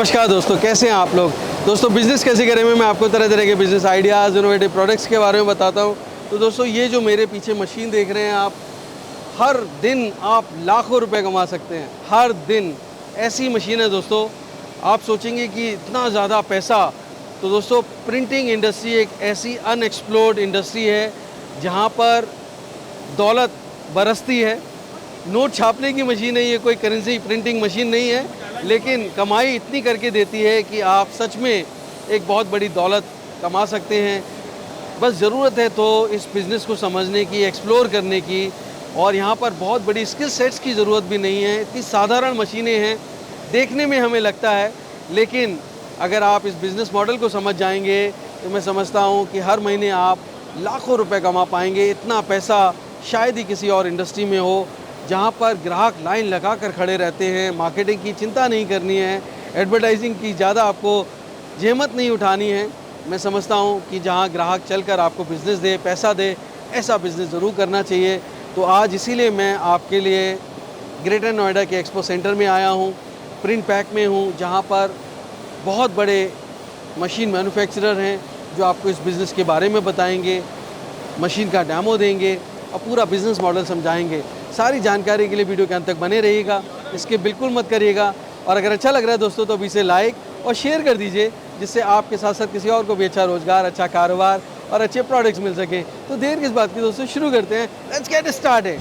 नमस्कार दोस्तों, कैसे हैं आप लोग। दोस्तों बिज़नेस कैसे करें में मैं आपको तरह तरह के बिज़नेस आइडियाज़, इनोवेटिव प्रोडक्ट्स के बारे में बताता हूं। तो दोस्तों ये जो मेरे पीछे मशीन देख रहे हैं आप, हर दिन आप लाखों रुपए कमा सकते हैं। हर दिन ऐसी मशीन है दोस्तों, आप सोचेंगे कि इतना ज़्यादा पैसा। तो दोस्तों प्रिंटिंग इंडस्ट्री एक ऐसी अनएक्सप्लोर्ड इंडस्ट्री है जहाँ पर दौलत बरसती है। नोट छापने की मशीन है ये, कोई करेंसी प्रिंटिंग मशीन नहीं है, लेकिन कमाई इतनी करके देती है कि आप सच में एक बहुत बड़ी दौलत कमा सकते हैं। बस ज़रूरत है तो इस बिज़नेस को समझने की, एक्सप्लोर करने की, और यहाँ पर बहुत बड़ी स्किल सेट्स की ज़रूरत भी नहीं है। इतनी साधारण मशीनें हैं, देखने में हमें लगता है, लेकिन अगर आप इस बिज़नेस मॉडल को समझ जाएंगे तो मैं समझता हूँ कि हर महीने आप लाखों रुपए कमा पाएंगे। इतना पैसा शायद ही किसी और इंडस्ट्री में हो, जहाँ पर ग्राहक लाइन लगा कर खड़े रहते हैं, मार्केटिंग की चिंता नहीं करनी है, एडवर्टाइजिंग की ज़्यादा आपको जहमत नहीं उठानी है। मैं समझता हूँ कि जहाँ ग्राहक चलकर आपको बिज़नेस दे, पैसा दे, ऐसा बिज़नेस ज़रूर करना चाहिए। तो आज इसीलिए मैं आपके लिए ग्रेटर नोएडा के एक्सपो सेंटर में आया हूँ, प्रिंट पैक में हूँ, जहाँ पर बहुत बड़े मशीन मैन्युफैक्चरर हैं जो आपको इस बिज़नेस के बारे में बताएंगे, मशीन का डेमो देंगे और पूरा बिज़नेस मॉडल समझाएंगे। सारी जानकारी के लिए वीडियो के अंत तक बने रहिएगा, इसके बिल्कुल मत करिएगा। और अगर अच्छा लग रहा है दोस्तों तो अभी इसे लाइक और शेयर कर दीजिए, जिससे आपके साथ साथ किसी और को भी अच्छा रोज़गार, अच्छा कारोबार और अच्छे प्रोडक्ट्स मिल सकें। तो देर किस बात की दोस्तों, शुरू करते हैं। Let's get started.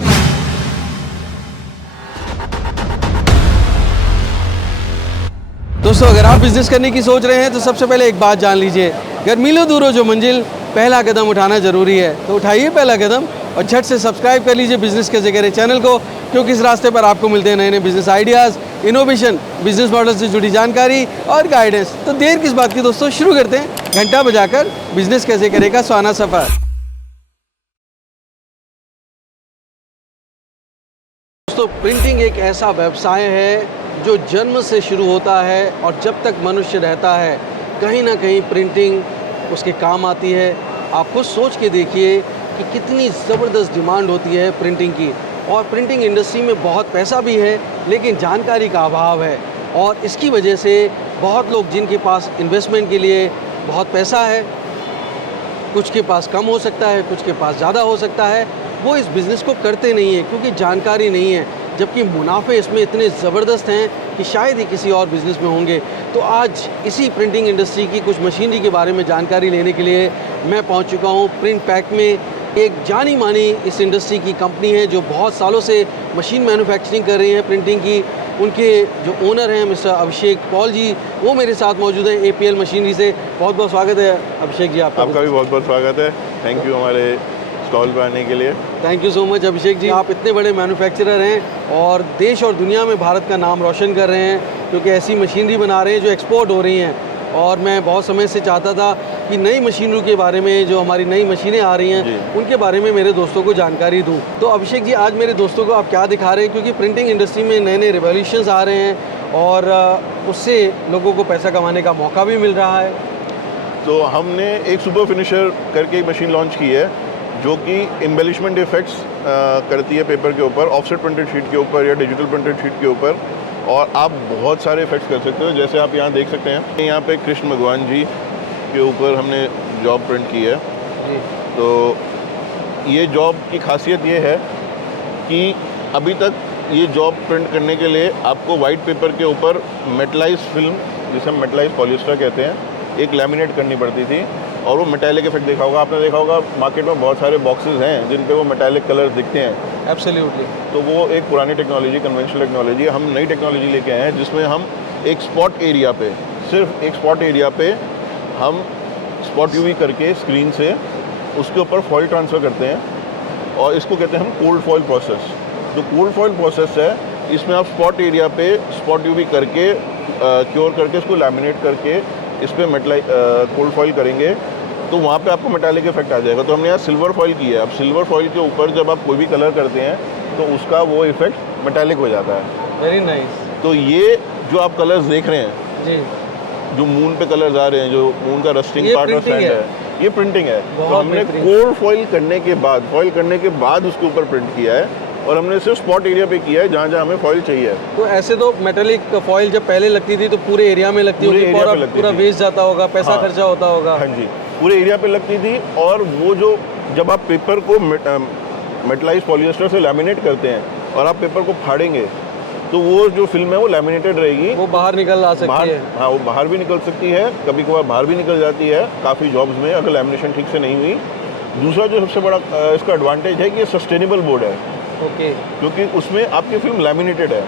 दोस्तों अगर आप बिज़नेस करने की सोच रहे हैं तो सबसे पहले एक बात जान लीजिए, अगर मीलों दूर हो जो मंजिल, पहला कदम उठाना ज़रूरी है। तो उठाइए पहला कदम और झट से सब्सक्राइब कर लीजिए बिज़नेस कैसे करें चैनल को, क्योंकि इस रास्ते पर आपको मिलते हैं नए नए business ideas, innovation, business model से जुड़ी जानकारी और गाइडेंस। तो देर किस बात की दोस्तों, शुरू करते हैं घंटा बजाकर बिज़नेस कैसे करें का सुहाना सफ़र। दोस्तों प्रिंटिंग एक ऐसा व्यवसाय है जो जन्म से शुरू होता है और जब तक मनुष्य रहता है कहीं ना कहीं प्रिंटिंग उसके काम आती है। आप खुद सोच के देखिए कि कितनी ज़बरदस्त डिमांड होती है प्रिंटिंग की, और प्रिंटिंग इंडस्ट्री में बहुत पैसा भी है, लेकिन जानकारी का अभाव है। और इसकी वजह से बहुत लोग जिनके पास इन्वेस्टमेंट के लिए बहुत पैसा है, कुछ के पास कम हो सकता है, कुछ के पास ज़्यादा हो सकता है, वो इस बिज़नेस को करते नहीं हैं क्योंकि जानकारी नहीं है, जबकि मुनाफे इसमें इतने ज़बरदस्त हैं कि शायद ही किसी और बिज़नेस में होंगे। तो आज इसी प्रिंटिंग इंडस्ट्री की कुछ मशीनरी के बारे में जानकारी लेने के लिए मैं पहुंच चुका हूं प्रिंट पैक में। एक जानी मानी इस इंडस्ट्री की कंपनी है जो बहुत सालों से मशीन मैन्युफैक्चरिंग कर रही है प्रिंटिंग की। उनके जो ओनर हैं मिस्टर अभिषेक पॉल जी, वो मेरे साथ मौजूद हैं एपीएल मशीनरी से। बहुत बहुत स्वागत है अभिषेक जी आपका भी बहुत बहुत स्वागत है। थैंक यू हमारे स्टॉल पर आने के लिए। Thank you so much Abhishek ji. आप इतने बड़े मैन्युफैक्चरर हैं और देश और दुनिया में भारत का नाम रोशन कर रहे हैं, क्योंकि ऐसी मशीनरी बना रहे हैं जो एक्सपोर्ट हो रही हैं। और मैं बहुत समय से चाहता था कि नई मशीनरी के बारे में, जो हमारी नई मशीनें आ रही हैं उनके बारे में मेरे दोस्तों को जानकारी दूं। तो अभिषेक जी आज मेरे दोस्तों को आप क्या दिखा रहे हैं, क्योंकि प्रिंटिंग इंडस्ट्री में नए नए रिवॉल्यूशंस आ रहे हैं और उससे लोगों को पैसा कमाने का मौका भी मिल रहा है। तो हमने एक सुपर फिनिशर करके एक मशीन लॉन्च की है जो कि एम्बेलिशमेंट इफेक्ट्स करती है पेपर के ऊपर, ऑफसेट प्रिंटेड शीट के ऊपर या डिजिटल प्रिंटेड शीट के ऊपर, और आप बहुत सारे इफेक्ट्स कर सकते हो। जैसे आप यहाँ देख सकते हैं, यहाँ पे कृष्ण भगवान जी के ऊपर हमने जॉब प्रिंट की है जी। तो ये जॉब की खासियत ये है कि अभी तक ये जॉब प्रिंट करने के लिए आपको वाइट पेपर के ऊपर मेटलाइज फिल्म, जिसे हम मेटलाइज पॉलिएस्टर कहते हैं, एक लैमिनेट करनी पड़ती थी, और वो मेटालिक इफेक्ट देखा होगा आपने। देखा होगा मार्केट में बहुत सारे बॉक्सेस हैं जिन पे वो मेटालिक कलर्स दिखते हैं। एब्सोल्युटली। तो वो एक पुरानी टेक्नोलॉजी, कन्वेंशनल टेक्नोलॉजी। हम नई टेक्नोलॉजी लेके आए हैं जिसमें हम एक स्पॉट एरिया पे, सिर्फ एक स्पॉट एरिया पे हम स्पॉट यूवी करके स्क्रीन से उसके ऊपर फॉइल ट्रांसफ़र करते हैं, और इसको कहते हैं हम कोल्ड फॉइल प्रोसेस। जो कोल्ड फॉइल प्रोसेस है, इसमें आप स्पॉट एरिया पे स्पॉट यूवी करके क्योर करके इसको लैमिनेट करके इस पर कोल्ड फॉइल करेंगे, तो वहाँ पे आपको मेटालिक इफेक्ट आ जाएगा। तो हमने यहाँ सिल्वर फॉइल की है। अब सिल्वर फॉइल के ऊपर जब आप कोई भी कलर करते हैं तो उसका वो इफेक्ट मेटालिक हो जाता है। Very nice. तो ये जो आप कलर्स देख रहे हैं जी, जो मून पे कलर्स आ रहे हैं, जो मून का रस्टिंग पार्ट और सैंड है, ये प्रिंटिंग है। तो हमने कोल्ड फॉइल करने के बाद उसके ऊपर प्रिंट किया है, और हमने सिर्फ स्पॉट एरिया पे किया है जहाँ जहाँ हमें फॉइल चाहिए। तो ऐसे तो मेटेलिक फॉइल जब पहले लगती थी तो पूरे एरिया में लगती पूरे होगी, एरिया पे पूरा लगती पूरा थी। वेस्ट जाता होगा, पैसा हाँ। खर्चा होता होगा। हाँ जी, पूरे एरिया पे लगती थी। और वो जो जब आप पेपर को मेटलाइज पॉलिएस्टर से लैमिनेट करते हैं और आप पेपर को फाड़ेंगे तो वो जो फिल्म है वो लैमिनेटेड रहेगी, वो बाहर निकल आ सकती बाहर, है। हाँ, वो बाहर भी निकल सकती है, कभी कभार बाहर भी निकल जाती है काफ़ी जॉब्स में अगर लैमिनेशन ठीक से नहीं हुई। दूसरा जो सबसे बड़ा इसका एडवांटेज है कि ये सस्टेनेबल बोर्ड है, ओके। क्योंकि उसमें आपकी फिल्म लैमिनेटेड है,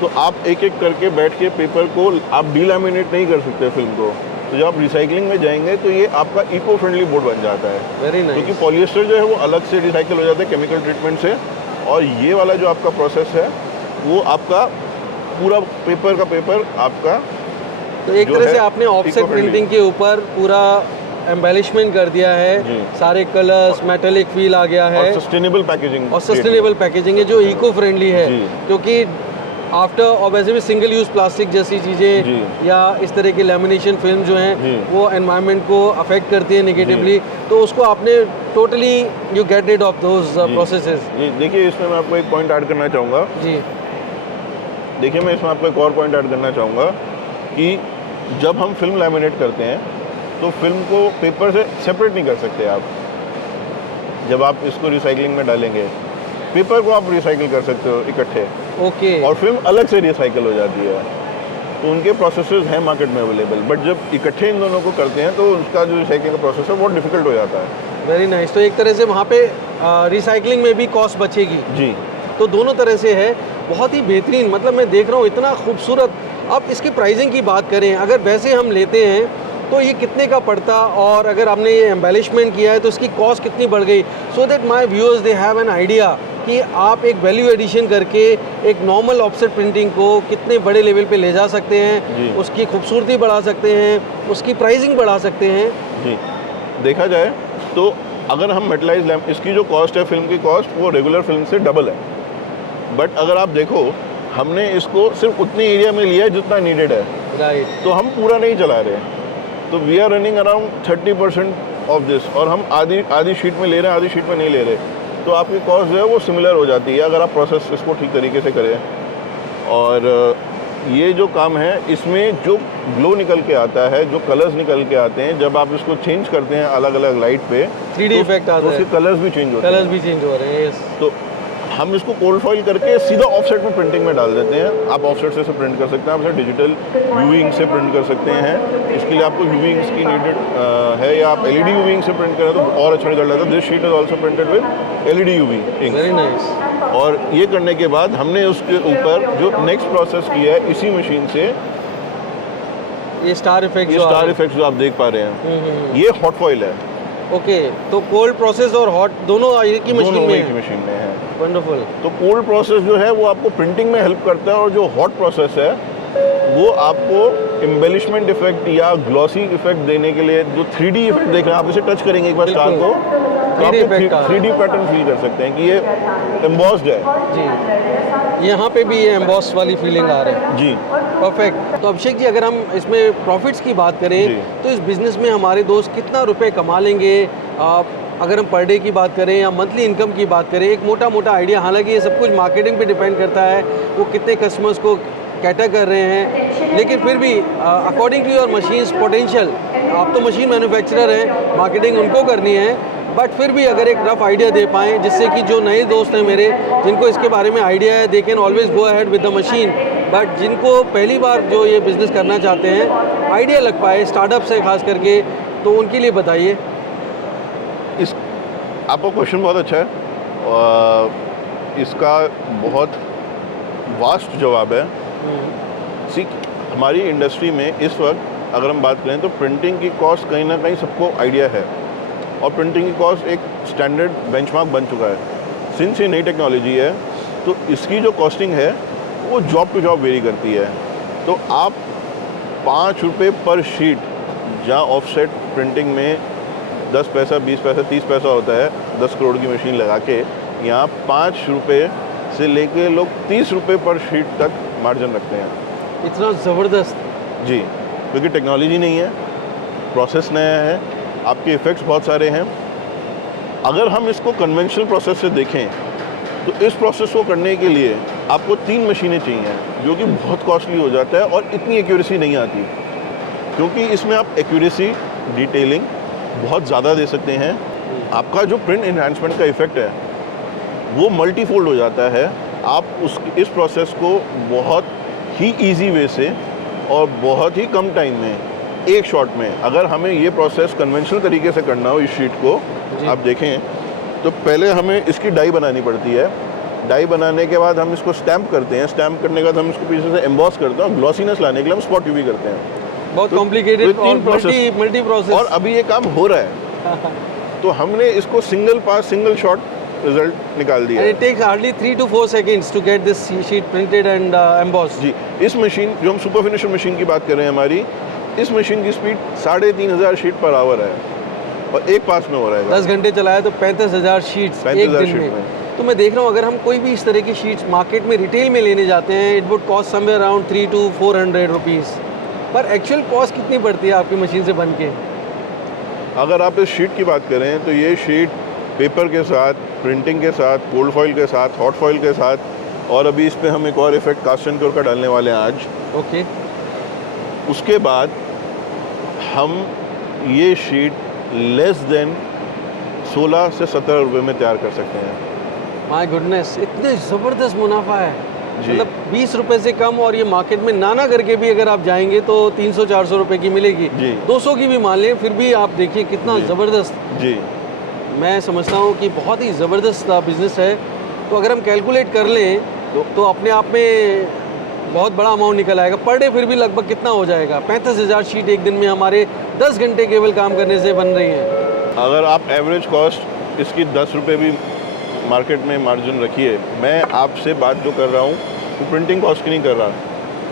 तो आप एक एक करके बैठ के पेपर को आप डीलैमिनेट नहीं कर सकते फिल्म को। तो जब आप रिसाइकलिंग में जाएंगे तो ये आपका इको फ्रेंडली बोर्ड बन जाता है, वेरी क्योंकि नाइस। पॉलिएस्टर जो है वो अलग से रिसाइकिल हो जाता है केमिकल ट्रीटमेंट से, और ये वाला जो आपका प्रोसेस है वो आपका पूरा पेपर का पेपर आपका तो एक जो तरह है से आपने ऑफसेट eco-friendly। प्रिंटिंग के ऊपर पूरा एम्बेलिशमेंट कर दिया जी। है, सारे कलर्स, मेटेलिक फील आ गया है और सस्टेनेबल पैकेजिंग और सस्टेनेबल पैकेजिंग है जो इको फ्रेंडली है, जी। क्योंकि आफ्टर और वैसे भी सिंगल यूज़ प्लास्टिक जैसी जी। चीज़ें या इस तरह की लेमिनेशन फिल्म जो जी। हैं वो एनवायरनमेंट को अफेक्ट करती है नेगेटिवली, तो उसको आपने totally you get rid of those processes. जी। देखिए, इसमें मैं आपको एक पॉइंट ऐड करना चाहूँगा। जी देखिए, मैं इसमें आपको एक और पॉइंट ऐड करना चाहूँगा कि जब हम फिल्म लैमिनेट करते हैं तो फिल्म को पेपर से सेपरेट नहीं कर सकते आप। जब आप इसको रिसाइकलिंग में डालेंगे, पेपर को आप रिसाइकिल कर सकते हो इकट्ठे, ओके। और फिल्म अलग से रिसाइकिल हो जाती है। तो उनके प्रोसेसेस हैं मार्केट में अवेलेबल, बट जब इकट्ठे इन दोनों को करते हैं तो उसका जो रिसाइकलिंग का प्रोसेस है बहुत डिफिकल्ट हो जाता है। Very nice. तो एक तरह से वहाँ पे रिसाइकलिंग में भी कॉस्ट बचेगी, जी। तो दोनों तरह से है। बहुत ही बेहतरीन, मतलब मैं देख रहा हूँ इतना खूबसूरत। अब इसकी प्राइसिंग की बात करें, अगर वैसे हम लेते हैं तो ये कितने का पड़ता, और अगर हमने ये एम्बेलिशमेंट किया है तो इसकी कॉस्ट कितनी बढ़ गई, so that my viewers they have an idea कि आप एक वैल्यू एडिशन करके एक नॉर्मल ऑफसेट प्रिंटिंग को कितने बड़े लेवल पे ले जा सकते जी। हैं, उसकी खूबसूरती बढ़ा सकते हैं, उसकी प्राइसिंग बढ़ा सकते हैं। जी, देखा जाए तो अगर हम मेटलाइज लैम्प, इसकी जो कॉस्ट है फिल्म की कॉस्ट, वो रेगुलर फिल्म से डबल है। बट अगर आप देखो, हमने इसको सिर्फ उतने एरिया में लिया है जितना नीडेड है, राइट। तो हम पूरा नहीं चला रहे। तो we are running around 30% of this, और हम आधी शीट में ले रहे हैं, आधी शीट में नहीं ले रहे। तो आपकी कॉस्ट जो है वो सिमिलर हो जाती है अगर आप प्रोसेस इसको ठीक तरीके से करें। और ये जो काम है, इसमें जो ग्लो निकल के आता है, जो कलर्स निकल के आते हैं, जब आप इसको चेंज करते हैं अलग अलग लाइट पे, 3D इफेक्ट आता है, उसके कलर्स भी चेंज होते हैं। कलर्स भी चेंज हो रहे हैं। यस। तो हम इसको कोल्ड फॉइल करके सीधा ऑफसेट में प्रिंटिंग में डाल देते हैं। आप ऑफसेट से इसे प्रिंट कर सकते हैं, आप इसे डिजिटल यूवी इंक से प्रिंट कर सकते हैं। इसके लिए आपको यूवी इंक्स की नीडेड है, या आप एलईडी यूवी इंक से प्रिंट करें तो और अच्छा निकल जाता है। This sheet is also printed with LED UV ink. Very nice. और ये करने के बाद हमने उसके ऊपर जो नेक्स्ट प्रोसेस किया है इसी मशीन से, ये स्टार इफेक्ट, ये स्टार इफेक्ट्स जो आप देख पा रहे हैं, ये हॉट फॉइल है। ओके। तो कोल्ड प्रोसेस और हॉट दोनों एक ही मशीन दोनों में एक ही है। मशीन में है। वंडरफुल। तो कोल्ड प्रोसेस जो है वो आपको प्रिंटिंग में हेल्प करता है, और जो हॉट प्रोसेस है वो आपको एम्बेलिशमेंट इफेक्ट या ग्लॉसी इफेक्ट देने के लिए, जो 3D इफेक्ट देख रहे हैं, आप इसे टच करेंगे एक बार स्टार को, तो आप 3D पैटर्न फील कर सकते हैं कि ये एम्बॉस्ड है। जी, यहाँ पे भी ये एम्बॉस वाली फीलिंग आ रही है। जी। परफेक्ट। तो अभिषेक जी, अगर हम इसमें प्रॉफिट्स की बात जी। करें तो इस बिज़नेस में हमारे दोस्त कितना रुपए कमा लेंगे? अगर हम पर डे की बात करें या मंथली इनकम की बात करें, एक मोटा मोटा आइडिया। हालांकि ये सब कुछ मार्केटिंग पे डिपेंड करता है, वो कितने कस्टमर्स को कैटर कर रहे हैं, लेकिन फिर भी according to your machines potential, आप तो मशीन मैन्युफैक्चरर हैं, मार्केटिंग उनको करनी है, बट फिर भी अगर एक रफ आइडिया दे पाएँ जिससे कि जो नए दोस्त हैं मेरे, जिनको इसके बारे में आइडिया है, they can always go ahead with the machine, but जिनको पहली बार जो ये बिज़नेस करना चाहते हैं, आइडिया लग पाए स्टार्टअप से खास करके, तो उनके लिए बताइए। इस आपका क्वेश्चन बहुत अच्छा है, और इसका बहुत वास्ट जवाब है। सी, हमारी इंडस्ट्री में इस वक्त अगर हम बात करें तो प्रिंटिंग की कॉस्ट कहीं ना कहीं सबको आइडिया है, और प्रिंटिंग की कॉस्ट एक स्टैंडर्ड बेंचमार्क बन चुका है। सिंस ये नई टेक्नोलॉजी है तो इसकी जो कॉस्टिंग है वो जॉब टू जॉब वेरी करती है। तो आप 5 रुपये पर शीट, जहाँ ऑफसेट प्रिंटिंग में 10 पैसा, 20 पैसा, 30 पैसा होता है 10 करोड़ की मशीन लगा के, यहाँ 5 रुपये से लेके लोग 30 रुपये पर शीट तक मार्जिन रखते हैं। इतना ज़बरदस्त। जी, क्योंकि टेक्नोलॉजी नहीं है, प्रोसेस नया है, आपके इफ़ेक्ट्स बहुत सारे हैं। अगर हम इसको कन्वेंशनल प्रोसेस से देखें तो इस प्रोसेस को करने के लिए आपको 3 मशीनें चाहिए, जो कि बहुत कॉस्टली हो जाता है और इतनी एक्यूरेसी नहीं आती, क्योंकि इसमें आप एक्यूरेसी, डिटेलिंग बहुत ज़्यादा दे सकते हैं। आपका जो प्रिंट इन्हांसमेंट का इफ़ेक्ट है वो मल्टीफोल्ड हो जाता है। आप इस प्रोसेस को बहुत ही इजी वे से और बहुत ही कम टाइम में, एक शॉट में, अगर हमें ये प्रोसेस कन्वेंशनल तरीके से करना हो इस शीट को, आप देखें तो पहले हमें इसकी डाई बनानी पड़ती है। डाई बनाने के बाद हम इसको स्टैम्प करते हैं। स्टैम्प करने के बाद हम इसको पीछे से एम्बॉस करते हैं और ग्लॉसीनेस लाने के लिए हम स्पॉट यूवी करते हैं। बहुत कॉम्प्लिकेटेड और मल्टी प्रोसेस, और अभी ये काम हो रहा है। तो हमने इसको single pass, single shot result निकाल दिया। It takes hardly 3 to 4 seconds to get this sheet printed and embossed. जी, इस मशीन, जो हम सुपर फिनिशर मशीन की बात कर रहे हैं हमारी, इस मशीन की स्पीड 3500 शीट पर आवर है और एक पास में हो रहा है। 10 घंटे चलाया तो 35,000 शीट्स एक दिन में। तो मैं देख रहा हूँ अगर हम कोई भी इस तरह की शीट्स मार्केट में रिटेल में लेने जाते हैं, it would cost somewhere around 3 to 400 rupees. पर एक्चुअल कॉस्ट कितनी पड़ती है आपकी मशीन से बन के? अगर आप इस शीट की बात करें तो ये शीट पेपर के साथ, प्रिंटिंग के साथ, कोल्ड फॉइल के साथ, हॉट फॉइल के साथ, और अभी इस पर हम एक और इफेक्ट कास्ट एंड क्योर का डालने वाले हैं आज। ओके। उसके बाद हम ये शीट लेस देन 16 से 17 रुपये में तैयार कर सकते हैं। माय गुडनेस, इतने ज़बरदस्त मुनाफा है। जी। मतलब 20 रुपए से कम, और ये मार्केट में नाना करके भी अगर आप जाएंगे तो 300-400 रुपए की मिलेगी। जी। 200 की भी मान लें, फिर भी आप देखिए कितना ज़बरदस्त। जी, मैं समझता हूँ कि बहुत ही ज़बरदस्त बिज़नेस है। तो अगर हम कैलकुलेट कर लें तो अपने आप में बहुत बड़ा अमाउंट निकल आएगा। पर डे फिर भी लगभग कितना हो जाएगा? 35,000 शीट एक दिन में हमारे 10 घंटे केवल काम करने से बन रही हैं। अगर आप एवरेज कॉस्ट इसकी 10 रुपये भी मार्केट में मार्जिन रखिए, मैं आपसे बात जो कर रहा हूँ वो प्रिंटिंग कॉस्ट की नहीं कर रहा,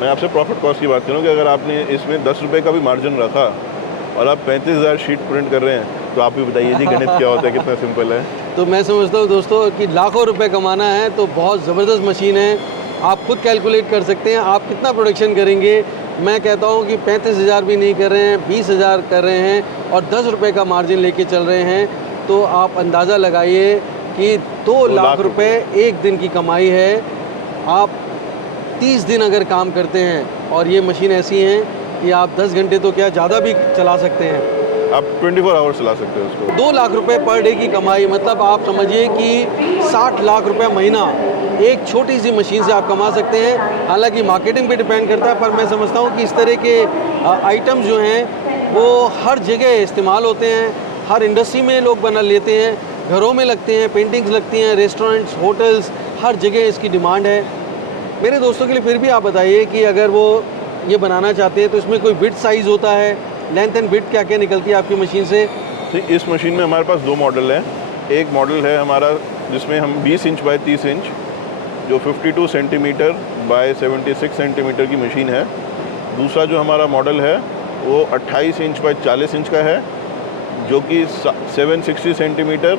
मैं आपसे प्रॉफिट कॉस्ट की बात करूँ कि अगर आपने इसमें 10 रुपये का भी मार्जिन रखा और आप 35,000 शीट प्रिंट कर रहे हैं, तो आप भी बताइए जी गणित क्या होता है, कितना सिंपल है। तो मैं समझता हूँ दोस्तों कि लाखों रुपए कमाना है तो बहुत ज़बरदस्त मशीन है। आप खुद कैलकुलेट कर सकते हैं आप कितना प्रोडक्शन करेंगे। मैं कहता हूँ कि 35,000 भी नहीं कर रहे हैं, 20,000 कर रहे हैं और 10 रुपये का मार्जिन लेके चल रहे हैं, तो आप अंदाज़ा लगाइए कि 2 लाख रुपए एक दिन की कमाई है। आप 30 दिन अगर काम करते हैं, और ये मशीन ऐसी है कि आप 10 घंटे तो क्या ज़्यादा भी चला सकते हैं, आप 24 आवर्स चला सकते हो उसको। 2 लाख रुपए पर डे की कमाई, मतलब आप समझिए कि 60 लाख रुपए महीना एक छोटी सी मशीन से आप कमा सकते हैं। हालांकि मार्केटिंग पे डिपेंड करता है, पर मैं समझता हूँ कि इस तरह के आइटम्स जो हैं वो हर जगह इस्तेमाल होते हैं, हर इंडस्ट्री में लोग बना लेते हैं, घरों में लगते हैं, पेंटिंग्स लगती हैं, रेस्टोरेंट्स, होटल्स, हर जगह इसकी डिमांड है। मेरे दोस्तों के लिए फिर भी आप बताइए कि अगर वो ये बनाना चाहते हैं तो इसमें कोई विड्थ साइज़ होता है, लेंथ एंड विड्थ क्या क्या निकलती है आपकी मशीन से? इस मशीन में हमारे पास 2 मॉडल हैं। एक मॉडल है हमारा जिसमें हम 20 इंच बाय 30 इंच, जो 52 सेंटीमीटर बाय 76 सेंटीमीटर की मशीन है। दूसरा जो हमारा मॉडल है वो 28 इंच बाय 40 इंच का है, जो कि 760 सेंटीमीटर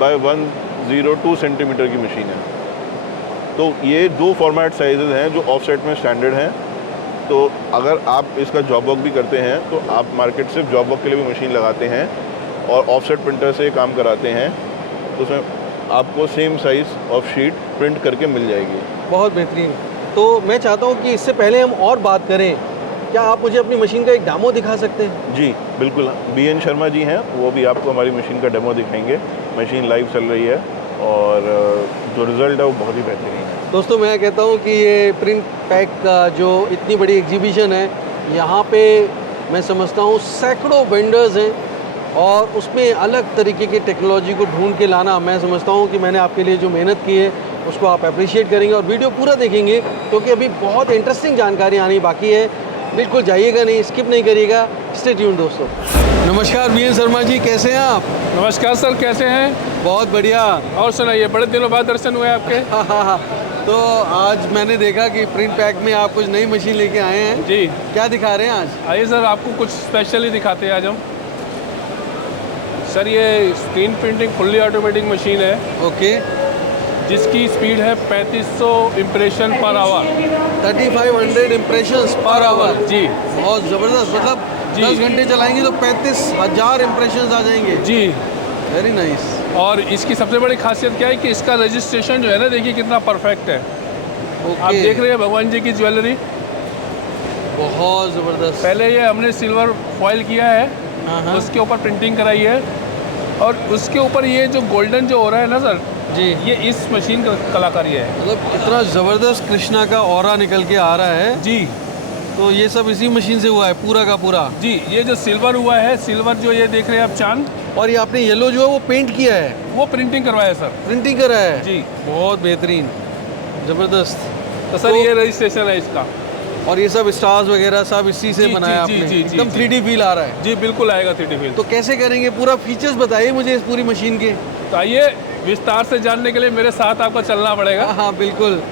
बाय 102 सेंटीमीटर की मशीन है। तो ये 2 फॉर्मेट साइजेज़ हैं जो ऑफसेट में स्टैंडर्ड हैं। तो अगर आप इसका जॉब वर्क भी करते हैं तो आप मार्केट से जॉब वर्क के लिए भी मशीन लगाते हैं और ऑफसेट प्रिंटर से काम कराते हैं, तो उसमें आपको same size of sheet print करके मिल जाएगी। बहुत बेहतरीन। तो मैं चाहता हूँ कि इससे पहले हम और बात करें, क्या आप मुझे अपनी मशीन का एक डेमो दिखा सकते हैं? जी बिल्कुल, BN शर्मा जी हैं, वो भी आपको हमारी मशीन का डेमो दिखाएंगे। मशीन लाइव चल रही है और जो रिज़ल्ट है वो बहुत ही बेहतरीन है। दोस्तों मैं कहता हूँ कि ये प्रिंट पैक का जो इतनी बड़ी एग्जीबिशन है, यहाँ पे मैं समझता हूँ सैकड़ों वेंडर्स हैं और उसमें अलग तरीके की टेक्नोलॉजी को ढूंढ के लाना, मैं समझता हूँ कि मैंने आपके लिए जो मेहनत की है उसको आप अप्रिशिएट करेंगे और वीडियो पूरा देखेंगे, क्योंकि अभी बहुत इंटरेस्टिंग जानकारी आनी बाकी है। बिल्कुल जाइएगा नहीं, स्किप नहीं करिएगा, स्टे ट्यून्ड दोस्तों। नमस्कार BN शर्मा जी, कैसे हैं आप? नमस्कार सर, कैसे हैं? बहुत बढ़िया। और सुनाइए, बड़े दिनों बाद दर्शन हुए आपके। हाँ। तो आज मैंने देखा कि प्रिंट पैक में आप कुछ नई मशीन लेके आए हैं। जी, क्या दिखा रहे हैं आज? आइए सर, आपको कुछ स्पेशल ही दिखाते हैं आज हम। सर ये screen printing fully automatic machine है, ओके, जिसकी स्पीड है 3500 impression per hour. 3500 impressions per hour. जी, बहुत ज़बरदस्त। मतलब जी। 10 घंटे चलाएंगे तो 35,000 इम्प्रेशंस आ जाएंगे। जी, वेरी नाइस। और इसकी सबसे बड़ी खासियत क्या है कि इसका रजिस्ट्रेशन जो है ना, देखिए कितना परफेक्ट है। आप देख रहे हैं भगवान जी की ज्वेलरी, बहुत ज़बरदस्त। पहले ये हमने सिल्वर फॉइल किया है, हाँ। उसके ऊपर प्रिंटिंग कराई है, और उसके ऊपर ये जो गोल्डन जो हो रहा है ना सर, जी, ये इस मशीन का कलाकारी है। मतलब इतना ज़बरदस्त कृष्णा का ऑरा निकल के आ रहा है। जी तो ये सब इसी मशीन से हुआ है पूरा का पूरा। जी, ये जो सिल्वर हुआ है, सिल्वर जो ये देख रहे हैं आप चांद, और ये आपने येलो जो है वो पेंट किया है, वो प्रिंटिंग करवाया है सर। प्रिंटिंग करा है जी, बहुत बेहतरीन, ज़बरदस्त। तो सर ये रजिस्ट्रेशन है इसका। और ये सब स्टार्स वगैरह सब इसी से जी, बनाया जी, आपने, जी, जी, एकदम जी। 3D फील आ रहा है। जी बिल्कुल आएगा 3D फील। तो कैसे करेंगे, पूरा फीचर्स बताइए मुझे इस पूरी मशीन के। तो आइए विस्तार से जानने के लिए मेरे साथ आपको चलना पड़ेगा। हाँ बिल्कुल।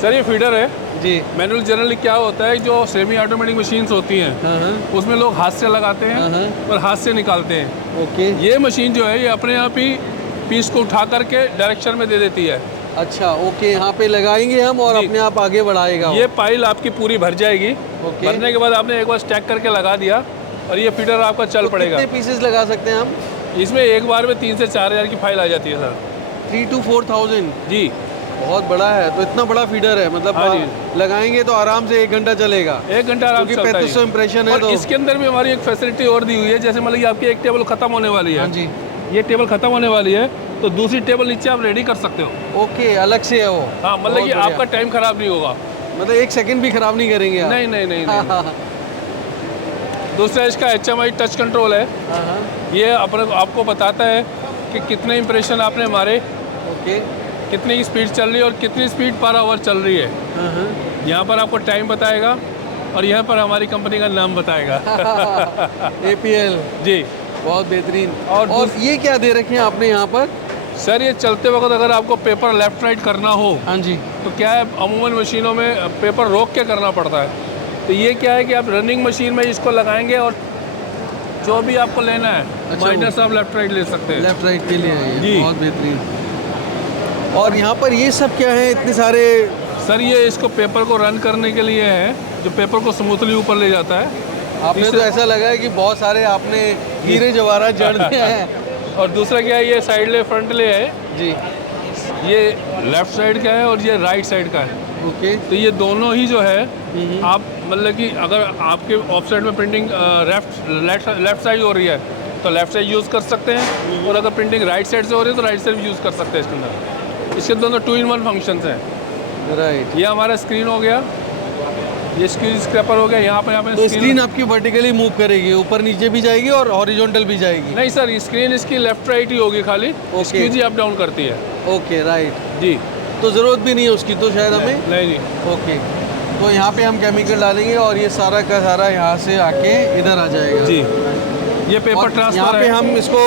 सर ये फीडर है। जी। मैनुअल जनरली क्या होता है, जो सेमी ऑटोमेटिक मशीन्स होती हैं हाँ। उसमें लोग हाथ से लगाते हाँ। हैं और हाथ से निकालते हैं। ओके। ये मशीन जो है ये अपने आप ही पीस को उठा करके डायरेक्शन में दे देती है। अच्छा ओके, यहाँ पे लगाएंगे हम और जी। अपने आप आगे बढ़ाएगा ये पाइल आपकी पूरी भर जाएगी। ओके। भरने के बाद आपने एक बार स्टैक करके लगा दिया और ये फीडर आपका चल तो पड़ेगा। कितने पीसेस लगा सकते हैं हम? इसमें एक बार में 3 से 4 हज़ार की फाइल आ जाती है सर। 3 to 4,000। जी बहुत बड़ा है, तो इतना बड़ा फीडर है, मतलब हाँ जी। लगाएंगे तो आराम से 1 घंटा चलेगा। 1 घंटा आराम से क्योंकि चलता है 3500 इम्प्रेशन है। और तो इसके अंदर भी हमारी एक फैसिलिटी और दी हुई है, जैसे मतलब कि आपकी एक टेबल खत्म होने वाली है। हाँ जी। ये टेबल खत्म होने वाली है तो दूसरी टेबल नीचे आप रेडी कर सकते हो। ओके, अलग से है वो। हाँ, मतलब बहुत कि बढ़िया। आपका टाइम खराब नहीं होगा। मतलब 1 सेकंड भी खराब नहीं करेंगे आप। नहीं नहीं नहीं, हाँ, नहीं। हाँ, दूसरा इसका HMI टच कंट्रोल है। हाँ। ये अपने आपको बताता है कि कितने इंप्रेशन आपने मारे, ओके। कितनी की स्पीड चल रही है और कितनी स्पीड पर आवर चल रही है। हाँ। यहाँ पर आपको टाइम बताएगा और यहाँ पर हमारी कंपनी का नाम बताएगा। APL जी बहुत बेहतरीन। और और ये क्या दे रखे हैं आपने यहाँ पर? सर, ये चलते वक्त अगर आपको पेपर लेफ्ट राइट करना हो हाँ जी। तो क्या है, अमूमन मशीनों में पेपर रोक के करना पड़ता है। तो ये क्या है कि आप रनिंग मशीन में इसको लगाएंगे और जो भी आपको लेना है अच्छा, माइनस आप लेफ्ट राइट ले सकते हैं। लेफ्ट राइट के लिए है ये। जी। बहुत बेहतरीन। और यहाँ पर ये सब क्या है, इतने सारे? सर ये इसको पेपर को रन करने के लिए है, जो पेपर को स्मूथली ऊपर ले जाता है। आपने तो ऐसा लगा है कि बहुत सारे आपने हीरे जवाहरात जड़ दिए हैं। और दूसरा क्या है, ये साइड ले फ्रंट ले है। जी। ये लेफ्ट साइड का है और ये राइट साइड का है। ओके। तो ये दोनों ही जो है आप मतलब कि अगर आपके ऑफ साइड में प्रिंटिंग लेफ्ट साइड हो रही है तो लेफ्ट साइड यूज़ कर सकते हैं, और अगर प्रिंटिंग राइट साइड से हो रही है तो राइट साइड भी यूज़ कर सकते हैं इसके अंदर। इसके दोनों 2-in-1 फंक्शंस हैं। राइट। ये हमारा स्क्रीन हो गया, ये स्क्रीन स्क्रैपर हो गया। यहाँ पे तो स्क्रीन आपकी वर्टिकली मूव करेगी, ऊपर नीचे भी जाएगी और हॉरिजॉन्टल भी जाएगी? नहीं सर, ये स्क्रीन इसकी लेफ्ट राइट ही होगी खाली। स्क्रीन ही अप डाउन करती है। Okay right. जी। तो ज़रूरत भी नहीं है उसकी तो शायद हमें? नहीं नहीं। ओके। तो यहाँ पे हम केमिकल डालेंगे और ये सारा का सारा यहाँ से आके इधर आ जाएगा। जी, ये पेपर और यहाँ ट्रांसफर पे है। हम इसको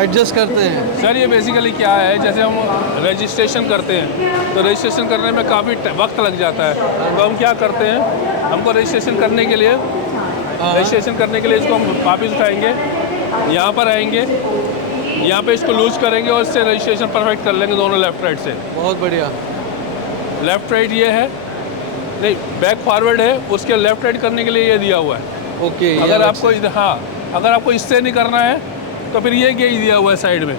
एडजस्ट करते हैं। सर ये बेसिकली क्या है, जैसे हम रजिस्ट्रेशन करते हैं तो रजिस्ट्रेशन करने में काफ़ी वक्त लग जाता है। तो हम क्या करते हैं, हमको रजिस्ट्रेशन करने के लिए इसको हम वापस उठाएंगे, यहाँ पर आएंगे, यहाँ पे इसको लूज करेंगे और इससे रजिस्ट्रेशन परफेक्ट कर लेंगे दोनों लेफ्ट राइट से। बहुत बढ़िया। लेफ्ट राइट ये है, नहीं बैक फॉरवर्ड है, उसके लेफ्ट राइट करने के लिए ये दिया हुआ है। ओके। अगर आपको इधर, हाँ अगर आपको इससे नहीं करना है तो फिर ये गेज दिया हुआ है साइड में।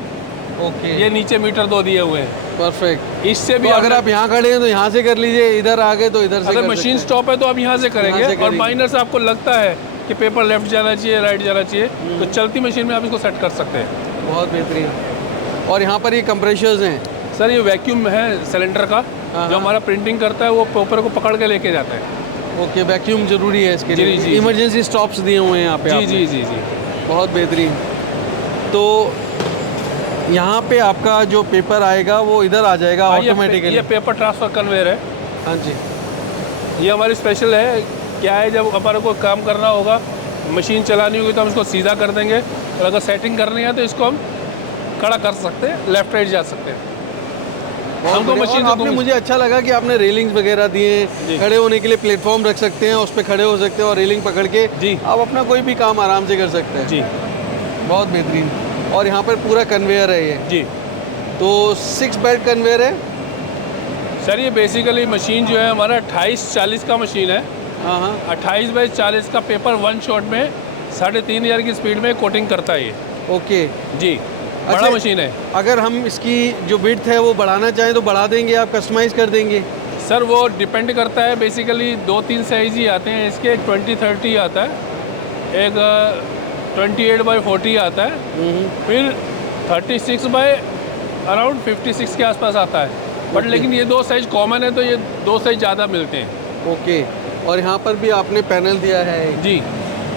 ओके। ये नीचे मीटर 2 दिए हुए हैं। परफेक्ट। इससे भी तो अगर आप यहाँ खड़े हैं तो यहाँ से कर लीजिए, इधर आ गए तो इधर से अगर कर मशीन सकते स्टॉप है तो आप यहाँ से करेंगे, यहाँ से और करेंगे। माइनर से आपको लगता है कि पेपर लेफ्ट जाना चाहिए, राइट जाना चाहिए, तो चलती मशीन में आप इसको सेट कर सकते हैं। हैं। बहुत बेहतरीन। और यहाँ पर ये कंप्रेशर्स हैं? सर ये वैक्यूम है सिलेंडर का, हाँ। जो हमारा प्रिंटिंग करता है वो पेपर को पकड़ के लेके जाता है। ओके, वैक्यूम जरूरी है इसके जी, लिए। जी। इमरजेंसी स्टॉप्स दिए हुए हैं यहाँ पे जी आपने। जी जी जी। बहुत बेहतरीन। तो यहाँ पे आपका जो पेपर आएगा वो इधर आ जाएगा ऑटोमेटिकली? ये पेपर ट्रांसफर कन्वेयर है। हाँ जी। ये हमारी स्पेशल है। क्या है, जब हमारे को काम करना होगा, मशीन चलानी होगी तो हम इसको सीधा कर देंगे, और अगर सेटिंग करनी है तो इसको हम खड़ा कर सकते हैं, लेफ्ट राइट जा सकते हैं। हमको बढ़िया। मशीन और आपने, मुझे अच्छा लगा कि आपने रेलिंग्स वगैरह दिए, जी। खड़े होने के लिए प्लेटफॉर्म रख सकते हैं, उस पर खड़े हो सकते हैं और रेलिंग पकड़ के जी। आप अपना कोई भी काम आराम से कर सकते हैं। जी बहुत बेहतरीन। और यहाँ पर पूरा कन्वेयर है ये? जी। तो 6 बेल्ट कन्वेयर है? सर ये बेसिकली मशीन जो है हमारा 28-40 का मशीन है। हाँ हाँ। 28/40 का पेपर 1 शॉट में 3.5 हज़ार की स्पीड में कोटिंग करता है ये। ओके। जी। बड़ा मशीन है अगर हम इसकी जो विड्थ है वो बढ़ाना चाहें तो बढ़ा देंगे, आप कस्टमाइज़ कर देंगे? सर वो डिपेंड करता है, बेसिकली 2-3 साइज़ ही आते हैं इसके। एक 20-30 आता है, एक 28/40 आता है, फिर 36 बाय अराउंड 56 के आसपास आता है। बट लेकिन ये 2 साइज़ कॉमन है तो ये 2 साइज़ ज़्यादा मिलते हैं। ओके। और यहाँ पर भी आपने पैनल दिया है जी,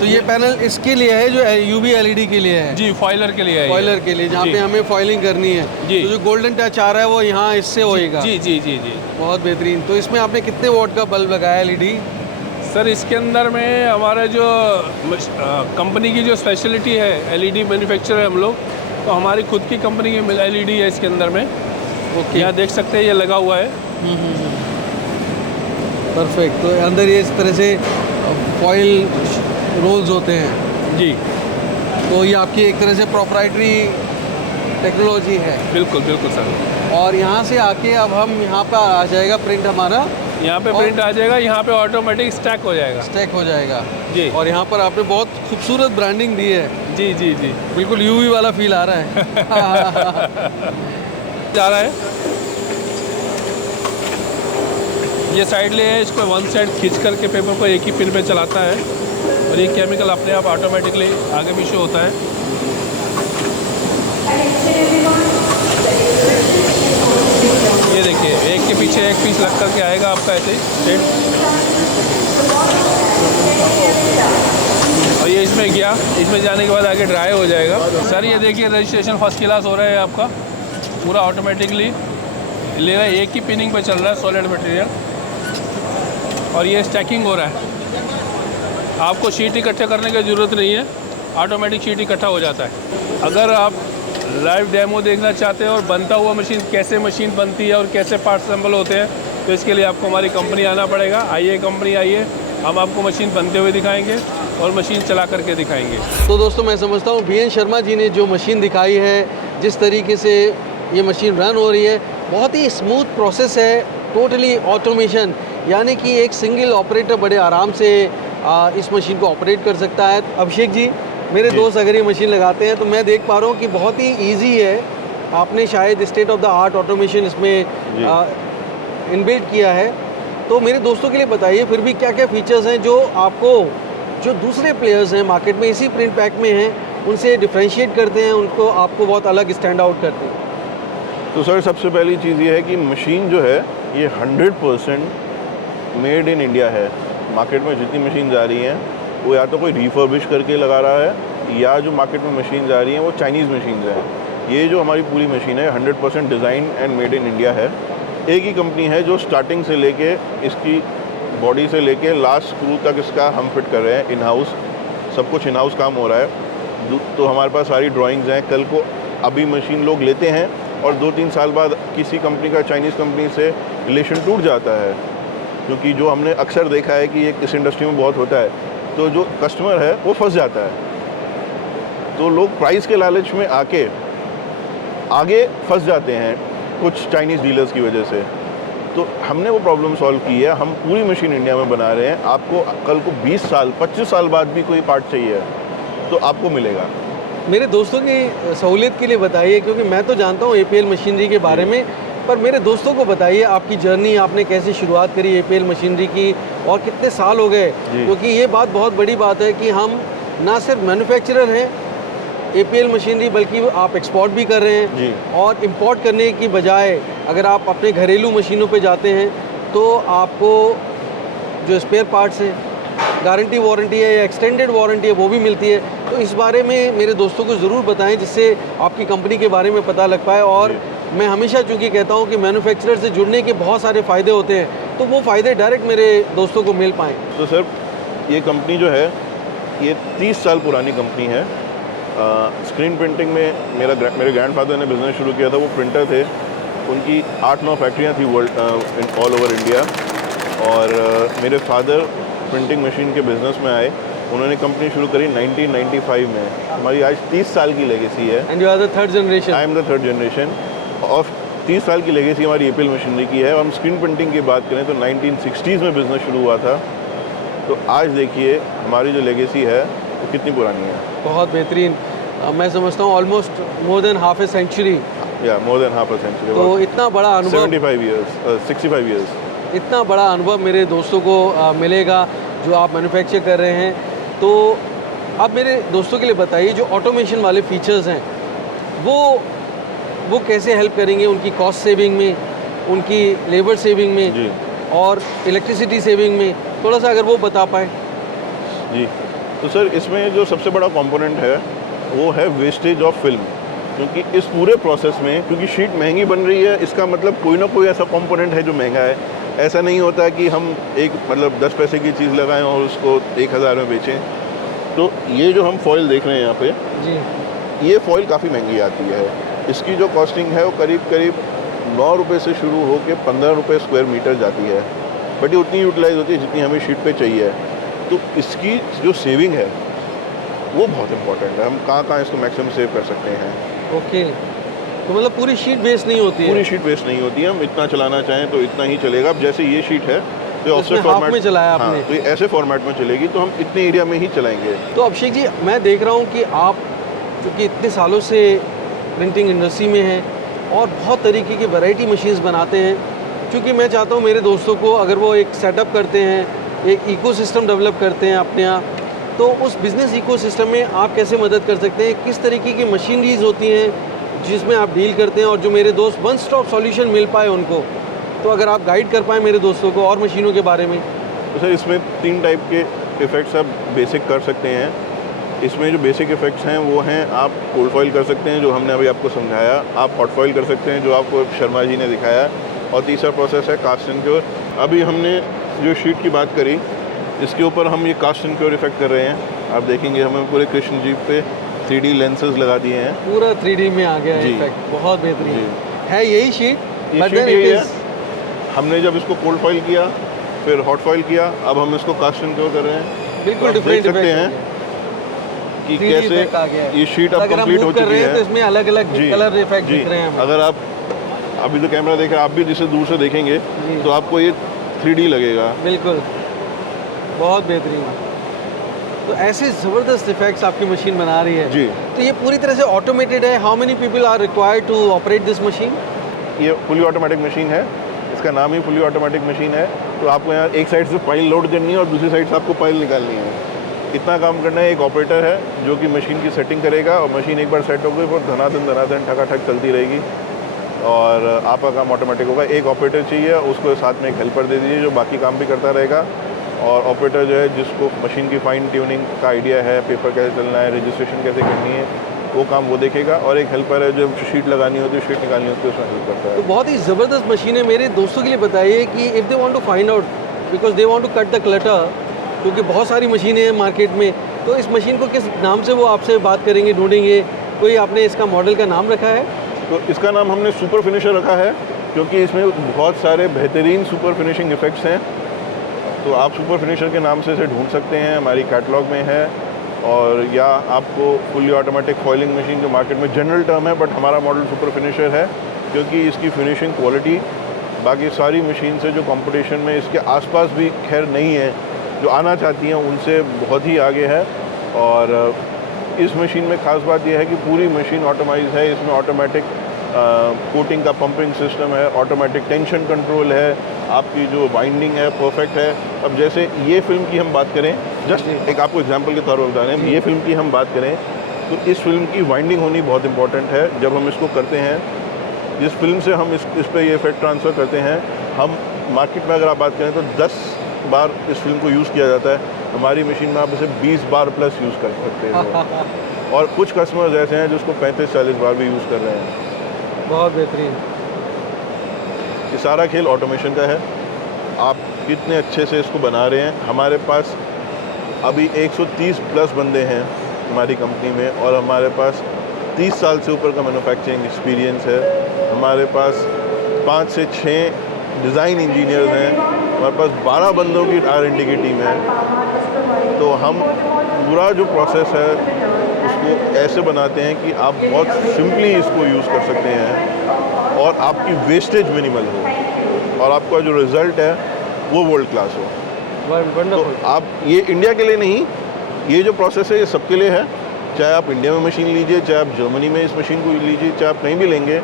तो ये पैनल इसके लिए है जो यूवी एलईडी के लिए है? जी फॉइलर के लिए है। फॉइलर के लिए, जहाँ जी। पे हमें फॉइलिंग करनी है। जी। तो जो गोल्डन टच आ रहा है वो यहाँ इससे होएगा? जी जी जी जी। बहुत बेहतरीन। तो इसमें आपने कितने वॉट का बल्ब लगाया एलईडी? सर इसके अंदर में हमारा जो कंपनी की जो स्पेशलिटी है, एलईडी मैन्युफैक्चरर है हम लोग, तो हमारी खुद की कंपनी की एलईडी है इसके अंदर में। ओके। यहाँ देख सकते हैं ये लगा हुआ है। परफेक्ट। तो अंदर ये इस तरह से फॉइल रोल्स होते हैं? जी तो ये आपकी एक तरह से प्रोप्राइटरी टेक्नोलॉजी है? बिल्कुल बिल्कुल सर। और यहाँ से आके अब हम यहाँ पर आ जाएगा प्रिंट हमारा, यहाँ पे प्रिंट आ जाएगा, यहाँ पे ऑटोमेटिक स्टैक हो जाएगा। स्टैक हो जाएगा जी। और यहाँ पर आपने बहुत खूबसूरत ब्रांडिंग दी है। जी जी जी। बिल्कुल यूवी वाला फील आ रहा है। जा रहा है, ये साइड ले है, इसको वन साइड खींच करके पेपर को एक ही पिन पे चलाता है और ये केमिकल अपने आप ऑटोमेटिकली आगे भी शो होता है। ये देखिए, एक के पीछे एक पीस लग करके आएगा आपका ऐसे ही स्ट्रेट। और ये इसमें गया, इसमें जाने के बाद आगे ड्राई हो जाएगा। सर ये देखिए रजिस्ट्रेशन फर्स्ट क्लास हो रहा है आपका, पूरा ऑटोमेटिकली ले रहा है, एक ही पिनिंग पे चल रहा है सॉलिड मटेरियल। और ये स्टैकिंग हो रहा है, आपको शीट इकट्ठा करने की ज़रूरत नहीं है, ऑटोमेटिक शीट इकट्ठा हो जाता है। अगर आप लाइव डेमो देखना चाहते हैं और बनता हुआ मशीन कैसे मशीन बनती है और कैसे पार्ट असेंबल होते हैं, तो इसके लिए आपको हमारी कंपनी आना पड़ेगा। आइए कंपनी आइए, हम आपको मशीन बनते हुए दिखाएंगे और मशीन चला करके दिखाएंगे। तो दोस्तों मैं समझता हूँ VN शर्मा जी ने जो मशीन दिखाई है, जिस तरीके से ये मशीन रन हो रही है, बहुत ही स्मूथ प्रोसेस है, टोटली ऑटोमेशन, यानी कि एक सिंगल ऑपरेटर बड़े आराम से इस मशीन को ऑपरेट कर सकता है। अभिषेक जी, मेरे दोस्त अगर ये मशीन लगाते हैं तो मैं देख पा रहा हूँ कि बहुत ही इजी है। आपने शायद state of the art automation इसमें इनबिल्ट किया है। तो मेरे दोस्तों के लिए बताइए फिर भी क्या क्या फीचर्स हैं जो आपको, जो दूसरे प्लेयर्स हैं मार्केट में इसी प्रिंट पैक में हैं, उनसे डिफ्रेंशिएट करते हैं, उनको आपको बहुत अलग स्टैंड आउट करते हैं? तो सर सबसे पहली चीज़ ये है कि मशीन जो है ये 100% मेड इन इंडिया है। मार्केट में जितनी मशीन जा रही हैं वो या तो कोई रिफर्बिश करके लगा रहा है, या जो मार्केट में मशीन जा रही हैं वो चाइनीज़ मशीन हैं। ये जो हमारी पूरी मशीन है 100% design and made in India है। एक ही कंपनी है जो स्टार्टिंग से लेके इसकी बॉडी से लेके लास्ट स्क्रू तक इसका हम फिट कर रहे हैं इन हाउस, सब कुछ इन हाउस काम हो रहा है। तो हमारे पास सारी ड्राइंग्स हैं। कल को अभी मशीन लोग लेते हैं और 2-3 साल बाद किसी कंपनी का चाइनीज़ कंपनी से रिलेशन टूट जाता है, क्योंकि जो हमने अक्सर देखा है कि ये इस इंडस्ट्री में बहुत होता है, तो जो कस्टमर है वो फंस जाता है। तो लोग प्राइस के लालच में आके आगे फंस जाते हैं कुछ चाइनीज़ डीलर्स की वजह से। तो हमने वो प्रॉब्लम सॉल्व की है। हम पूरी मशीन इंडिया में बना रहे हैं। आपको कल को 20 साल 25 साल बाद भी कोई पार्ट चाहिए तो आपको मिलेगा। मेरे दोस्तों की सहूलियत के लिए बताइए, क्योंकि मैं तो जानता हूँ APL मशीनरी के बारे में, पर मेरे दोस्तों को बताइए आपकी जर्नी, आपने कैसे शुरुआत करी APL मशीनरी की और कितने साल हो गए, क्योंकि ये बात बहुत बड़ी बात है कि हम ना सिर्फ मैन्युफैक्चरर हैं APL मशीनरी, बल्कि आप एक्सपोर्ट भी कर रहे हैं। और इंपोर्ट करने की बजाय अगर आप अपने घरेलू मशीनों पे जाते हैं तो आपको जो स्पेयर पार्ट्स हैं, गारंटी वारंटी है या एक्सटेंडेड वारंटी है, वो भी मिलती है। तो इस बारे में मेरे दोस्तों को ज़रूर बताएं जिससे आपकी कंपनी के बारे में पता लग पाए। और मैं हमेशा चूँकि कहता हूँ कि मैन्युफैक्चरर से जुड़ने के बहुत सारे फ़ायदे होते हैं, तो वो फ़ायदे डायरेक्ट मेरे दोस्तों को मिल पाएँ। तो सर ये कंपनी जो है ये 30 साल पुरानी कंपनी है। स्क्रीन प्रिंटिंग में मेरे ग्रैंडफादर ने बिज़नेस शुरू किया था। वो प्रिंटर थे, उनकी 8-9 फैक्ट्रियाँ थी वर्ल्ड ऑल ओवर इंडिया। और मेरे फादर प्रिंटिंग मशीन के बिज़नेस में आए। उन्होंने कंपनी शुरू करी 1995 में। हमारी आज 30 साल की लेगेसी है। And you are the third generation? I am the third generation. और 30 साल की लेगेसी हमारी APL मशीनरी की है। और हम स्क्रीन प्रिंटिंग की बात करें तो 1960s में बिज़नेस शुरू हुआ था। तो आज देखिए हमारी जो लेगेसी है वो कितनी पुरानी है। बहुत बेहतरीन। मैं समझता हूँ almost more than half a century. या more than half a century, तो इतना बड़ा अनुभव, 75 ईयर्स, 65 ईयर्स। इतना बड़ा अनुभव मेरे दोस्तों को मिलेगा जो आप मैन्युफैक्चर कर रहे हैं। तो आप मेरे दोस्तों के लिए बताइए जो ऑटोमेशन वाले फीचर्स हैं वो कैसे हेल्प करेंगे उनकी कॉस्ट सेविंग में, उनकी लेबर सेविंग में जी और इलेक्ट्रिसिटी सेविंग में, थोड़ा सा अगर वो बता पाएँ। जी, तो सर इसमें जो सबसे बड़ा कंपोनेंट है वो है वेस्टेज ऑफ फिल्म। क्योंकि इस पूरे प्रोसेस में, क्योंकि शीट महंगी बन रही है, इसका मतलब कोई ना कोई ऐसा कंपोनेंट है जो महंगा है। ऐसा नहीं होता है कि हम एक मतलब 10 पैसे की चीज़ लगाएं और उसको 1000 में बेचें। तो ये जो हम फॉइल देख रहे हैं यहाँ पे जी, ये फॉइल काफ़ी महंगी आती है। इसकी जो कॉस्टिंग है वो करीब करीब 9 रुपये से शुरू होकर 15 रुपये स्क्वायर मीटर जाती है, बट ये उतनी यूटिलाइज होती है जितनी हमें शीट पे चाहिए। तो इसकी जो सेविंग है वो बहुत इंपॉर्टेंट है। हम कहाँ इसको मैक्सिमम सेव कर सकते हैं। ओके, तो मतलब पूरी शीट वेस्ट नहीं होती है? पूरी शीट वेस्ट नहीं होती है, हम इतना चलाना चाहें तो इतना ही चलेगा। अब जैसे ये शीट है तो ऑफसेट फॉर्मेट में चलाया आपने। हाँ, तो ये ऐसे फॉर्मेट में चलेगी तो हम इतने एरिया में ही चलाएंगे। तो अभिषेक जी, मैं देख रहा हूँ कि आप क्योंकि इतने सालों से प्रिंटिंग इंडस्ट्री में हैं और बहुत तरीके की वैरायटी मशीन्स बनाते हैं, क्योंकि मैं चाहता हूँ मेरे दोस्तों को अगर वो एक सेटअप करते हैं, एक इकोसिस्टम डेवलप करते हैं अपने यहाँ, तो उस बिज़नेस इकोसिस्टम में आप कैसे मदद कर सकते हैं, किस तरीके की मशीनरीज होती हैं जिसमें आप डील करते हैं और जो मेरे दोस्त वन स्टॉप सॉल्यूशन मिल पाए उनको। तो अगर आप गाइड कर पाएँ मेरे दोस्तों को और मशीनों के बारे में। तो सर इसमें 3 टाइप के इफ़ेक्ट्स आप बेसिक कर सकते हैं। इसमें जो बेसिक इफ़ेक्ट्स हैं वो हैं, आप कोल्ड फॉइल कर सकते हैं जो हमने अभी आपको समझाया, आप हॉट फॉइल कर सकते हैं जो आपको शर्मा जी ने दिखाया, और तीसरा प्रोसेस है कास्ट एंड क्योर। अभी हमने जो शीट की बात करी, इसके ऊपर हम ये कास्ट एंड क्योर इफेक्ट कर रहे हैं। आप देखेंगे हमें पूरे कृष्ण जी पे 3D लेंसेज लगा दिए हैं, पूरा 3D में आ गया जी। इफेक्ट, बहुत बेहतरीन जी। है यही शीट। ये But शीट then यही it है। is- हमने जब इसको कोल्ड फॉइल किया, फिर हॉट फॉइल किया, अब हम इसको कास्ट एंड क्योर कर रहे हैं। बिल्कुल आप देख डिफरेंट सकते हैं कि कैसे आ गया है। ये शीट अब अगर हम कंप्लीट हो move कर चुकी रहे हैं है। तो इसमें अलग अलग जी, कलर इफेक्ट जी। दिख रहे हैं हमें। अगर आप अभी तो कैमरा देख रहे हैं, आप भी जिसे दूर से देखेंगे जी। तो आपको ये 3D लगेगा। बिल्कुल, बहुत बेहतरीन। तो ऐसे ज़बरदस्त इफेक्ट्स आपकी मशीन बना रही है। जी। तो ये पूरी तरह से ऑटोमेटेड है। How many people are required to operate this machine? ये फुली ऑटोमेटिक मशीन है, इसका नाम ही फुली ऑटोमेटिक मशीन है। तो आपको यहाँ एक साइड से फाइल लोड करनी है और दूसरी साइड से आपको फाइल निकालनी है। इतना काम करना है। एक ऑपरेटर है जो कि मशीन की सेटिंग करेगा और मशीन एक बार सेट हो गई फिर धनाधन ठकाठक चलती रहेगी और आपका काम ऑटोमेटिक होगा। एक ऑपरेटर चाहिए, उसको साथ में एक हेल्पर दे दीजिए जो बाकी काम भी करता रहेगा। और ऑपरेटर जो है जिसको मशीन की फाइन ट्यूनिंग का आइडिया है, पेपर कैसे चलना है, रजिस्ट्रेशन कैसे करनी है, वो काम वो देखेगा। और एक हेल्पर है जो शीट लगानी होती है, शीट निकालनी होती है, उसमें हेल्प करता तो है। बहुत ही ज़बरदस्त मशीन है। मेरे दोस्तों के लिए बताइए कि if they want to find out, because they want to cut the clutter, क्योंकि बहुत सारी मशीनें हैं मार्केट में, तो इस मशीन को किस नाम से वो आपसे बात करेंगे, ढूंढेंगे? कोई आपने इसका मॉडल का नाम रखा है? तो इसका नाम हमने सुपर फिनिशर रखा है क्योंकि इसमें बहुत सारे बेहतरीन सुपर फिनिशिंग इफ़ेक्ट्स हैं। तो आप सुपर फिनिशर के नाम से इसे ढूंढ सकते हैं, हमारी कैटलॉग में है। और या आपको फुली ऑटोमेटिक फॉइलिंग मशीन जो मार्केट में जनरल टर्म है, बट हमारा मॉडल सुपर फिनिशर है क्योंकि इसकी फिनिशिंग क्वालिटी बाकी सारी मशीन से जो कंपटीशन में इसके आसपास भी खैर नहीं है, जो आना चाहती हैं उनसे बहुत ही आगे है। और इस मशीन में ख़ास बात यह है कि पूरी मशीन ऑटोमाइज है। इसमें ऑटोमेटिक कोटिंग का पंपिंग सिस्टम है, ऑटोमेटिक टेंशन कंट्रोल है, आपकी जो बाइंडिंग है परफेक्ट है। अब जैसे ये फिल्म की हम बात करें, जस्ट एक आपको एग्जांपल के तौर पर बता रहे हैं, ये फिल्म की हम बात करें तो इस फिल्म की बाइंडिंग होनी बहुत इंपॉर्टेंट है। जब हम इसको करते हैं, जिस फिल्म से हम इस पर ये इफेक्ट ट्रांसफ़र करते हैं, हम मार्केट में अगर आप बात करें तो 10 बार इस फिल्म को यूज़ किया जाता है। हमारी मशीन में आप इसे 20 बार प्लस यूज़ कर सकते हैं। और कुछ कस्टमर्स ऐसे हैं जिसको 35-40 बार भी यूज़ कर रहे हैं। बहुत बेहतरीन। ये सारा खेल ऑटोमेशन का है। आप कितने अच्छे से इसको बना रहे हैं। हमारे पास अभी 130 प्लस बंदे हैं हमारी कंपनी में और हमारे पास 30 साल से ऊपर का मैन्युफैक्चरिंग एक्सपीरियंस है। हमारे पास 5 से 6 डिज़ाइन इंजीनियर्स हैं। हमारे पास 12 बंदों की R&D की टीम है। तो हम पूरा जो प्रोसेस है उसको ऐसे बनाते हैं कि आप बहुत सिंपली इसको यूज़ कर सकते हैं और आपकी वेस्टेज मिनिमल हो और आपका जो रिज़ल्ट है वो वर्ल्ड क्लास हो। तो वंडरफुल। आप ये इंडिया के लिए नहीं, ये जो प्रोसेस है ये सबके लिए है। चाहे आप इंडिया में मशीन लीजिए, चाहे आप जर्मनी में इस मशीन को लीजिए, चाहे आप कहीं भी लेंगे,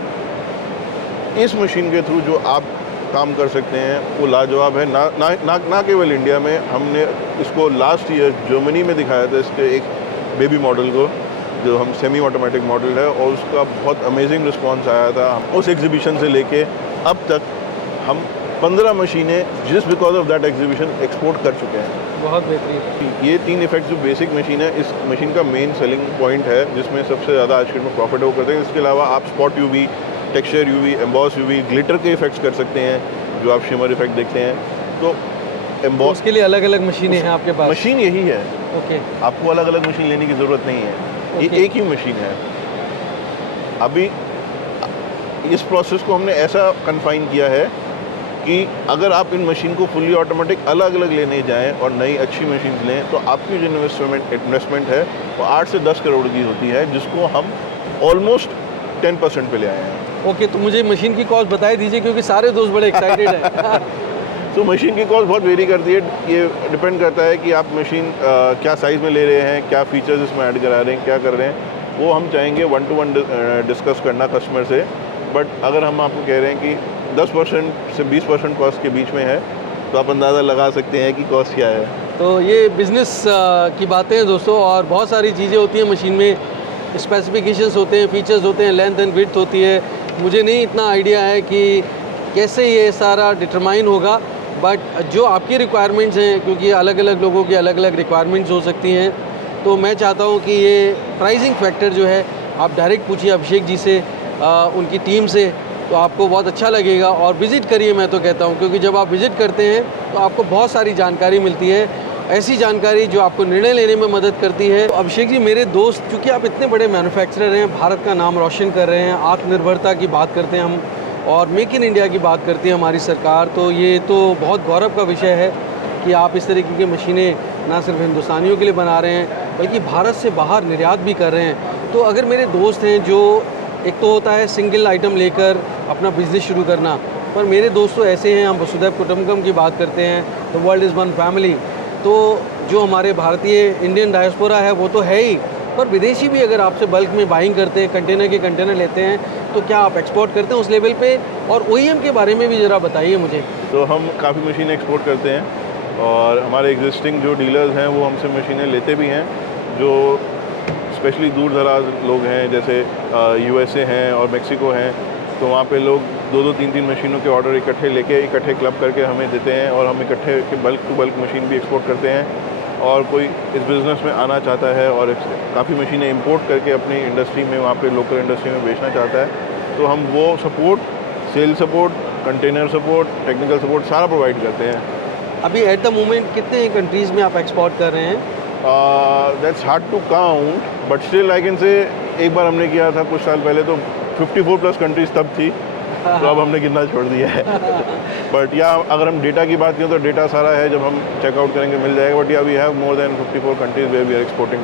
इस मशीन के थ्रू जो आप काम कर सकते हैं वो लाजवाब है। ना केवल इंडिया में, हमने इसको लास्ट ईयर जर्मनी में दिखाया था, इसके एक बेबी मॉडल को, जो हम सेमी ऑटोमेटिक मॉडल है, और उसका बहुत अमेजिंग रिस्पांस आया था। उस एग्जीबिशन से लेके अब तक हम 15 मशीनें जिस because of that exhibition export कर चुके हैं। बहुत बेहतरीन। ये 3 इफेक्ट्स जो बेसिक मशीन है, इस मशीन का मेन सेलिंग पॉइंट है, जिसमें सबसे ज़्यादा आज के डेट में प्रॉफिट वो करते हैं। इसके अलावा आप spot UV, texture UV, emboss UV, glitter के इफेक्ट्स कर सकते हैं, जो आप शिमर इफेक्ट देखते हैं। तो एम्बॉस उसके लिए अलग अलग मशीनें हैं आपके पास? मशीन यही है, ओके। आपको अलग अलग मशीन लेने की ज़रूरत नहीं है, ये Okay. एक ही मशीन है। अभी इस प्रोसेस को हमने ऐसा कन्फाइन किया है कि अगर आप इन मशीन को फुली ऑटोमेटिक अलग अलग लेने जाएं और नई अच्छी मशीन लें, तो आपकी जो इन्वेस्टमेंट है वो 8 से 10 करोड़ की होती है, जिसको हम ऑलमोस्ट 10% पे ले आए हैं। ओके, तो मुझे मशीन की कॉस्ट बताई दीजिए, क्योंकि सारे दोस्त बड़े एक्साइटेड हैं। तो मशीन की कॉस्ट बहुत वेरी करती है, ये डिपेंड करता है कि आप मशीन क्या साइज़ में ले रहे हैं, क्या फीचर्स इसमें ऐड करा रहे हैं, क्या कर रहे हैं, वो हम चाहेंगे 1 to 1 डिस्कस करना कस्टमर से। बट अगर हम आपको कह रहे हैं कि 10% से 20% कॉस्ट के बीच में है, तो आप अंदाज़ा लगा सकते हैं कि कॉस्ट क्या है। तो ये बिज़नेस की बातें हैं दोस्तों, और बहुत सारी चीज़ें होती हैं मशीन में, स्पेसिफिकेशंस होते हैं, फीचर्स होते हैं, लेंथ एंड विड्थ होती है। मुझे नहीं इतना आइडिया है कि कैसे ये सारा डिटरमाइन होगा, बट जो आपकी रिक्वायरमेंट्स हैं, क्योंकि अलग अलग लोगों की अलग अलग रिक्वायरमेंट्स हो सकती हैं, तो मैं चाहता हूँ कि ये प्राइसिंग फैक्टर जो है आप डायरेक्ट पूछिए अभिषेक जी से, उनकी टीम से, तो आपको बहुत अच्छा लगेगा। और विज़िट करिए, मैं तो कहता हूँ, क्योंकि जब आप विज़िट करते हैं तो आपको बहुत सारी जानकारी मिलती है, ऐसी जानकारी जो आपको निर्णय लेने में मदद करती है। तो अभिषेक जी, मेरे दोस्त, चूँकि आप इतने बड़े मैन्युफैक्चरर हैं, भारत का नाम रोशन कर रहे हैं, आत्मनिर्भरता की बात करते हैं हम, और मेक इन इंडिया की बात करती है हमारी सरकार, तो ये तो बहुत गौरव का विषय है कि आप इस तरीके की मशीनें ना सिर्फ हिंदुस्तानियों के लिए बना रहे हैं, बल्कि भारत से बाहर निर्यात भी कर रहे हैं। तो अगर मेरे दोस्त हैं जो, एक तो होता है सिंगल आइटम लेकर अपना बिज़नेस शुरू करना, पर मेरे दोस्त तो ऐसे हैं, हम वसुधैव कुटुंबकम की बात करते हैं, the world is one family, तो जो हमारे भारतीय इंडियन डायस्पोरा है वो तो है ही, पर विदेशी भी अगर आपसे बल्क में बाइंग करते हैं, कंटेनर के कंटेनर लेते हैं, तो क्या आप एक्सपोर्ट करते हैं उस लेवल पे? और OEM के बारे में भी ज़रा बताइए मुझे। तो हम काफ़ी मशीनें एक्सपोर्ट करते हैं, और हमारे एग्जिस्टिंग जो डीलर्स हैं वो हमसे मशीनें लेते भी हैं। जो स्पेशली दूर दराज लोग हैं, जैसे USA हैं और मेक्सिको हैं, तो वहाँ पे लोग 2-2, 3-3 मशीनों के ऑर्डर इकट्ठे लेके, इकट्ठे क्लब करके हमें देते हैं, और हम इकट्ठे बल्क टू बल्क मशीन भी एक्सपोर्ट करते हैं। और कोई इस बिज़नेस में आना चाहता है और काफ़ी मशीनें इंपोर्ट करके अपनी इंडस्ट्री में, वहाँ पे लोकल इंडस्ट्री में बेचना चाहता है, तो हम वो support, sale support, container support, technical support सारा प्रोवाइड करते हैं। अभी एट द मोमेंट कितने कंट्रीज़ में आप एक्सपोर्ट कर रहे हैं? That's hard to count, but still I can say, एक बार हमने किया था कुछ साल पहले, तो 54+ कंट्रीज तब थी, तो अब हमने कितना छोड़ दिया है। बट या अगर हम डेटा की बात करें तो डेटा सारा है, जब हम चेकआउट करेंगे मिल जाएगा, बट या we have more than 54 countries where we are exporting.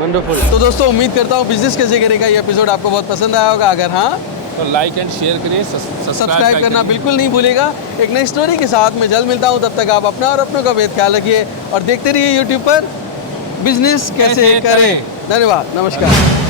Wonderful. तो दोस्तों, उम्मीद करता हूँ बिजनेस कैसे करेगा ये एपिसोड आपको बहुत पसंद आया होगा। अगर हाँ, तो लाइक एंड शेयर करिए, सब्सक्राइब करना बिल्कुल नहीं भूलेगा। एक नई स्टोरी के साथ मैं जल्द मिलता हूँ, तब तक आप अपना और अपनों का बेहद ख्याल रखिए, और देखते रहिए यूट्यूब पर बिजनेस कैसे करें। धन्यवाद, नमस्कार।